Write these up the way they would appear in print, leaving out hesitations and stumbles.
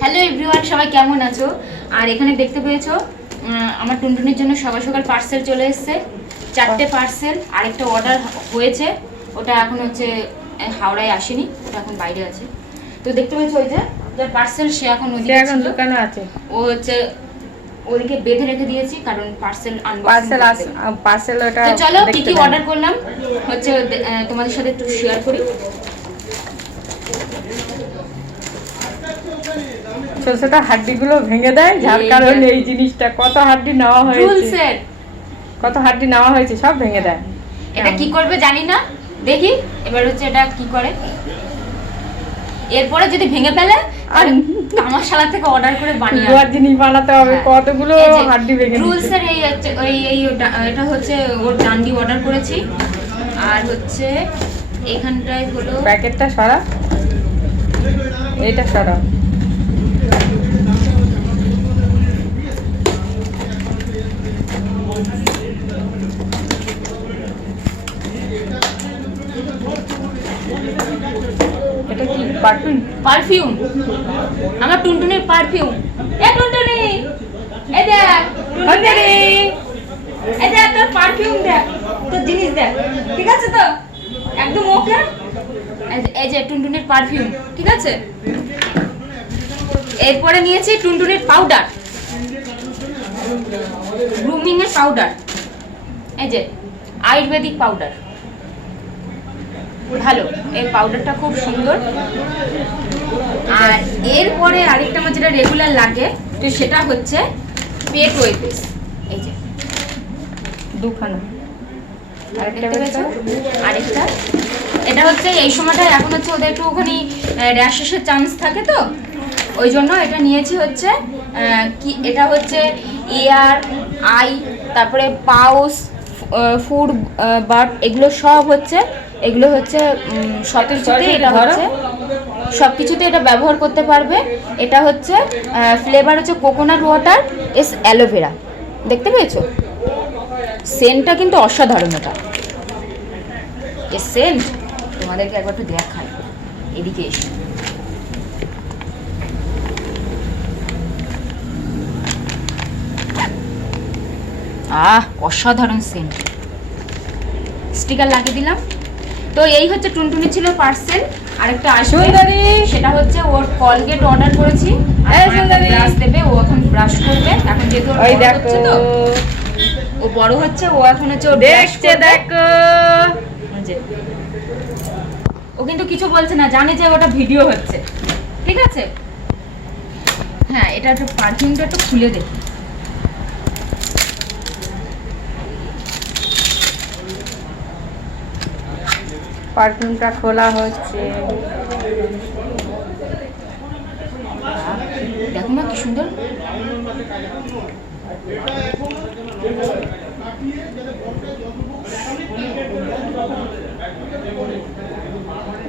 Hello everyone, সবাই কেমন আছো? আর এখানে দেখতে পেয়েছো আমার টুনটুনির জন্য সকাল সকাল পার্সেল চলে এসেছে। 4টে পার্সেল, আরেকটা অর্ডার হয়েছে, ওটা এখন হচ্ছে হাওড়ায় আসেনি, ওটা এখন বাইরে আছে। তো দেখতে পেয়েছো ওই যে যার পার্সেল সে এখন ওদিকে ছিল, দোকানে আছে। ও হচ্ছে ওদিকে বেঁধে রেখে দিয়েছি কারণ পার্সেল পার্সেল ওটা। তো চলো কি কি অর্ডার করলাম হচ্ছে তোমাদের সাথে একটু শেয়ার করি। ছোট ছোট হাড্ডিগুলো ভেঙে দেয়, যার কারণে এই জিনিসটা কত হাড্ডি নেওয়া হয়েছে, কত হাড্ডি নেওয়া হয়েছে সব ভেঙে দেয়। এটা কি করবে জানি না, দেখি এবার হচ্ছে এটা কি করে। এরপরে যদি ভেঙে ফেলে আর আমার শালা থেকে অর্ডার করে বানিয়ে আর জিনিস বানাতে হবে, কতগুলো হাড্ডি ভেঙে দিচ্ছে। রুলসের এটা হচ্ছে ওর ডান্ডি অর্ডার করেছি। আর হচ্ছে এখানটায় হলো প্যাকেটটা সরা, এইটা সরা। এটা কি পারফিউম? পারফিউম, আমার টুনটুনির পারফিউম। এ টুনটুনি, এই দেখ টুনটুনি, এই দেখ তোর পারফিউম, দেখ তোর জিনিস দেখ, ঠিক আছে তো? একদম ওকে। এই যে টুনটুনির পারফিউম, ঠিক আছে। এরপরে নিয়েছি টুনটুনির পাউডার, গ্রুমিং এর পাউডার, এই যে আয়ুর্বেদিক পাউডার, ভালো, এই পাউডারটা খুব সুন্দর। আর এরপরে আরেকটা আমার যেটা রেগুলার লাগে তো সেটা হচ্ছে পেট ওয়েপেস, এই যে দুখানা। আরেকটা এটা হচ্ছে এই সময়টা এখন হচ্ছে ওদের একটুখানি র্যাশেসের চান্স থাকে, তো ওই জন্য এটা নিয়েছি হচ্ছে কি, এটা হচ্ছে এয়ার আই, তারপরে পাউস, ফুড বাট, এগুলো সব হচ্ছে, এগুলো হচ্ছে সব কিছুতে এটা হচ্ছে, সব কিছুতে এটা ব্যবহার করতে পারবে। এটা হচ্ছে ফ্লেভার হচ্ছে কোকোনাট ওয়াটার এস অ্যালোভেরা, দেখতে পেয়েছো? সেন্টটা কিন্তু অসাধারণ। এটা এই সেন্ট তোমাদেরকে একবার একটু দেখাই, এদিকে এসে। অসাধারণ সেন্ট, স্টিকার লাগিয়ে দিলাম। তো এই হচ্ছে টুনটুনি ছিল পার্সেল। আরেকটা আসবে, সেটা হচ্ছে ওর কলগেট অর্ডার করেছি, ব্রাশ দেবে, ও এখন ব্রাশ করবে। এখন যেহেতু হচ্ছে তো ও বড় হচ্ছে, ও এখন হচ্ছে ও দেখছে, দেখো ও কিন্তু কিছু বলছে না, জানে যে ওটা ভিডিও হচ্ছে, ঠিক আছে। হ্যাঁ, এটা একটু পারফিউমটা একটু খুলে দেখি। পারফিউমটা খোলা হচ্ছে, দেখো না কি সুন্দর।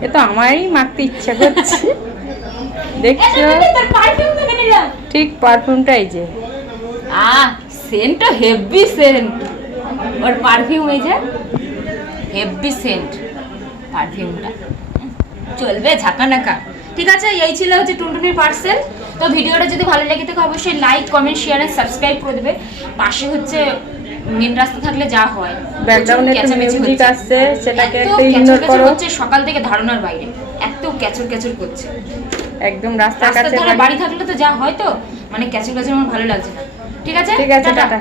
এ তো আমারই মাখতে ইচ্ছা করছে। দেখছো, ঠিক পারফিউমটাই যে সেন্টটা হেভি সেন্ট, ওর পারফিউম, এই যে হেভি সেন্ট পারফিউমটা, চলবে ঝাঁকানাকা। ঠিক আছে, এই ছিল হচ্ছে টুনটুনির পার্সেল। তো ভিডিওটা যদি ভালো লেগে থাকে অবশ্যই like, comment, share and subscribe করে দেবে। পাশে হচ্ছে মেন রাস্তা থাকলে যা হয়, ব্যাকগ্রাউন্ডে একটু মিউজিক আসছে, সেটাকে একটু ইগনোর করো। হচ্ছে সকাল থেকে ধারণার বাইরে, এত ক্যাচর ক্যাচর করছে। একদম রাস্তার কাছে বাড়ি থাকলে তো যা হয়, তো মানে ক্যাচর ক্যাচর আমার ভালো লাগছে না। ঠিক আছে, টাটা।